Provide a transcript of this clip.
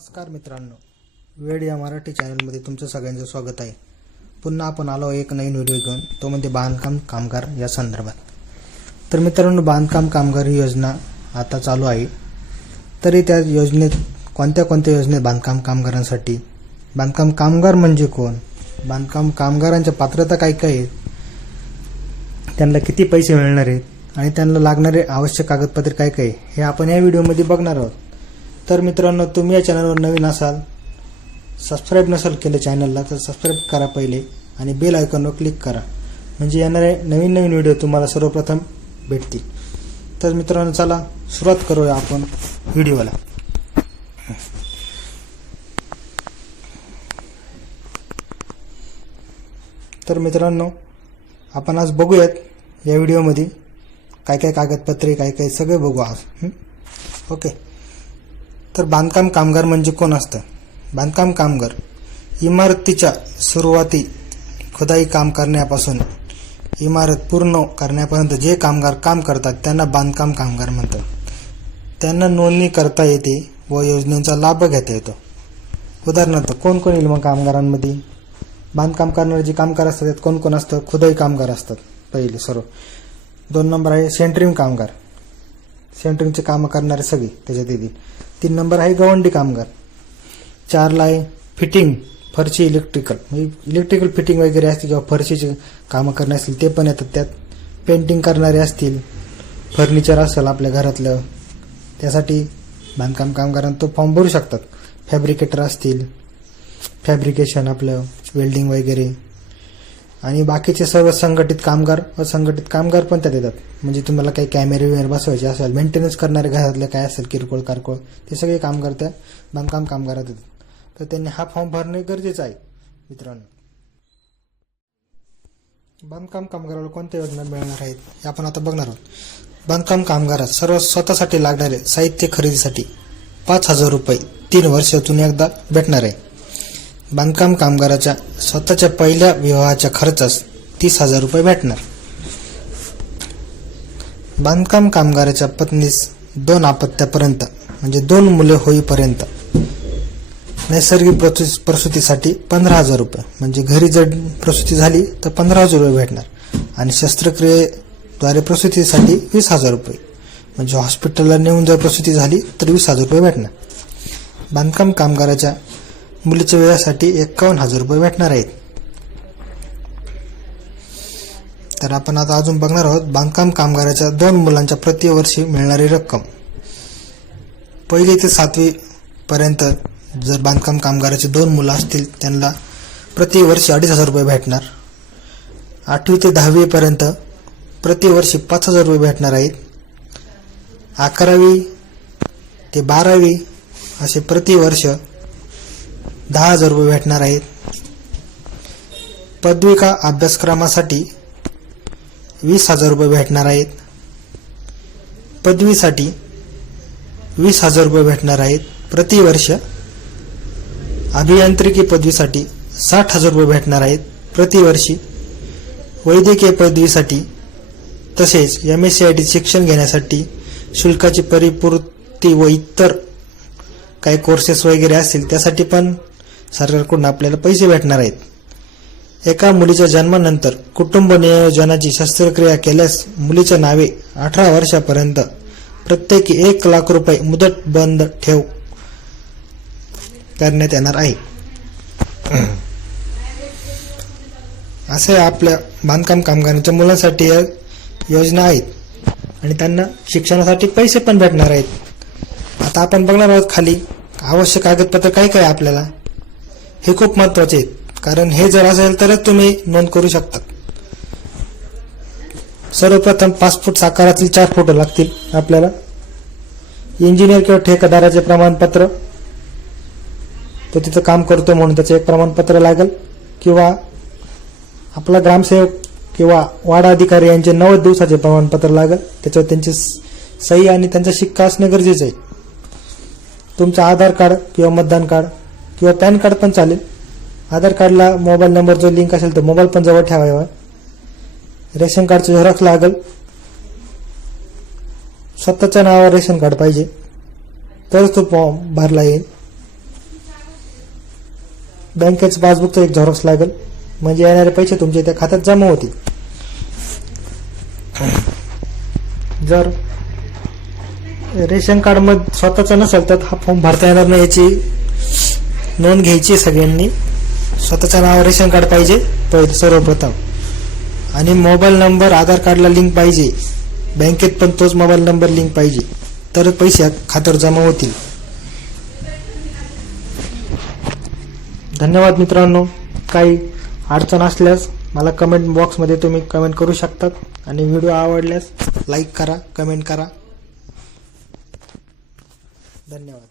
नमस्कार मित्रांनो, वेड या मराठी चॅनलमध्ये तुमचं सगळ्यांचं स्वागत आहे. पुन्हा आपण आलो एक नवीन व्हिडिओ घेऊन, तो म्हणजे बांधकाम कामगार या संदर्भात. तर मित्रांनो, बांधकाम कामगार ही योजना आता चालू आहे. तरी त्या योजनेत कोणत्या योजनेत बांधकाम कामगारांसाठी, बांधकाम कामगार म्हणजे कोण, बांधकाम कामगारांच्या पात्रता काय काय आहेत, त्यांना किती पैसे मिळणार आहेत आणि त्यांना लागणारे आवश्यक कागदपत्रे काय काय हे आपण या व्हिडिओमध्ये बघणार आहोत. तर मित्रांनो, तुम्ही या चॅनलवर नवीन असाल, सबस्क्राईब नसाल केलं चॅनलला तर सबस्क्राईब करा पहिले आणि बेल आयकॉनवर क्लिक करा, म्हणजे येणारे नवीन व्हिडिओ तुम्हाला सर्वप्रथम भेटतील. तर मित्रांनो, चला सुरुवात करूया आपण व्हिडिओला. तर मित्रांनो, आपण आज बघूयात या व्हिडिओमध्ये काय काय कागदपत्रे काय काय सगळे बघू आज. ओके. तर बांधकाम कामगार म्हणजे कोण असतं? बांधकाम कामगार इमारतीच्या सुरुवाती खुदाई काम करण्यापासून इमारत पूर्ण करण्यापर्यंत जे कामगार काम करतात त्यांना बांधकाम कामगार म्हणतात. त्यांना नोंदणी करता येते व योजनेचा लाभ घेता येतो. उदाहरणार्थ कोण कोण येईल मग कामगारांमध्ये? बांधकाम करणारे जे कामगार असतात त्यात कोण कोण असतं? खुदाई कामगार असतात पहिले सर्व. 2 नंबर आहे सेंटरिंग कामगार, सेंटरिंगचे कामं करणारे सगळे त्याच्यात येतील. 3 नंबर आहे गवंडी कामगार. 4 ला आहे फिटिंग, फरशी, इलेक्ट्रिकल फिटिंग वगैरे असतील किंवा फरशीचे कामं करणे असतील ते पण येतात त्यात. पेंटिंग करणारे असतील, फर्निचर असेल आपल्या घरातलं त्यासाठी बांधकाम कामगारांना तो फॉर्म भरू शकतात. फॅब्रिकेटर असतील, फॅब्रिकेशन आपलं वेल्डिंग वगैरे, आणि बाकीचे सर्व संघटित कामगार, असंघटित कामगार पण त्यात येतात. म्हणजे तुम्हाला काही कॅमेरे वगैरे बसवायचे असेल, मेंटेनन्स करणारे घरातले काय असेल किरकोळ कारकोळ, ते सगळे कामगार त्या बांधकाम कामगारात येतात. तर त्यांनी हा फॉर्म भरणे गरजेचं आहे. मित्रांनो, बांधकाम कामगाराला कोणत्या योजना मिळणार आहेत हे आपण आता बघणार आहोत. बांधकाम कामगारात सर्व स्वतःसाठी लागणारे साहित्य खरेदीसाठी 5,000 रुपये 3 वर्षातून एकदा भेटणार आहे. बांधकाम कामगाराच्या स्वतःच्या पहिल्या विवाहाच्या खर्चास 30,000 रुपये भेटणार. बांधकाम कामगाराच्या पत्नीस 2 अपत्यापर्यंत म्हणजे 2 मुले होईपर्यंत नैसर्गिक प्रसूतीसाठी 15,000 रुपये, म्हणजे घरी जर प्रसूती झाली तर 15,000 रुपये भेटणार. आणि शस्त्रक्रियेद्वारे प्रसूतीसाठी 20,000 रुपये, म्हणजे हॉस्पिटलला नेऊन जर प्रसूती झाली तर 20,000 रुपये भेटणार. बांधकाम कामगाराच्या मुलीच्या वेळासाठी 51,000 रुपये भेटणार आहेत. तर आपण आता अजून बघणार आहोत बांधकाम कामगाराच्या 2 मुलांच्या प्रतिवर्षी मिळणारी रक्कम. 1ली ते 7वी पर्यंत जर बांधकाम कामगाराचे 2 मुलं असतील त्यांना प्रतिवर्षी 2,500 रुपये भेटणार. 8वी ते 10वी पर्यंत प्रतिवर्षी 5,000 रुपये भेटणार आहेत. 11वी ते 12वी असे प्रतिवर्ष 10,000 रुपये भेटणार आहेत. पदविका अभ्यासक्रमासाठी 20,000 रुपये भेटणार आहेत. पदवीसाठी 20,000 रुपये भेटणार आहेत प्रतिवर्ष. अभियांत्रिकी पदवीसाठी 60,000 रुपये भेटणार आहेत प्रतिवर्षी. वैद्यकीय पदवीसाठी तसेच MSCIT शिक्षण घेण्यासाठी शुल्काची परिपूर्ती व इतर काही कोर्सेस वगैरे असतील त्यासाठी पण सरकारकडून आपल्याला पैसे भेटणार आहेत. एका मुलीच्या जन्मानंतर कुटुंब नियोजनाची शस्त्रक्रिया केल्यास मुलीच्या नावे 18 वर्षापर्यंत प्रत्येकी 1,00,000 रुपये मुदत बंद ठेव करण्यात येणार आहे. असे आपल्या बांधकाम कामगारांच्या मुलांसाठी योजना आहेत आणि त्यांना शिक्षणासाठी पैसे पण भेटणार आहेत. आता आपण बघणार आहोत खाली आवश्यक कागदपत्र काय काय आपल्याला. हे खूप महत्वाचे आहेत, कारण हे जर असेल तरच तुम्ही नोंद करू शकता. सर्वप्रथम पासपोर्ट आकारातील 4 फोटो लागतील आपल्याला. इंजिनियर किंवा ठेकेदाराचे प्रमाणपत्र, तो तिथं काम करतो म्हणून त्याचे एक प्रमाणपत्र लागेल, किंवा आपला ग्रामसेवक किंवा वाडा अधिकारी यांचे 90 दिवसाचे प्रमाणपत्र लागेल. त्याच्यावर त्यांची सही आणि त्यांचा शिक्का असणे गरजेचे आहे. तुमचं आधार कार्ड किंवा मतदान कार्ड किंवा पॅन कार्ड पण चालेल. आधार कार्डला मोबाईल नंबर जो लिंक असेल तो मोबाईल पण जवळ ठेवावा. रेशन कार्डचं झेरॉक्स लागेल. स्वतःच्या नावावर रेशन कार्ड पाहिजे तरच तो फॉर्म भरला येईल. बँकेचं पासबुकचं एक झेरॉक्स लागेल, म्हणजे येणारे पैसे तुमच्या त्या खात्यात जमा होतील. जर रेशन कार्ड मध्ये स्वतःचा नसेल तर हा फॉर्म भरता येणार नाही. याची नोंद घ्यायची सगळ्यांनी. स्वतःच्या नावावर रेशन कार्ड पाहिजे पहिले सर्वप्रथम, आणि मोबाईल नंबर आधार कार्डला लिंक पाहिजे. बँकेत पण तोच मोबाईल नंबर लिंक पाहिजे, तर पैसे खात्यावर जमा होतील. धन्यवाद मित्रांनो. काही अडचण असल्यास मला कमेंट बॉक्समध्ये तुम्ही कमेंट करू शकतात, आणि व्हिडिओ आवडल्यास लाईक करा, कमेंट करा. धन्यवाद.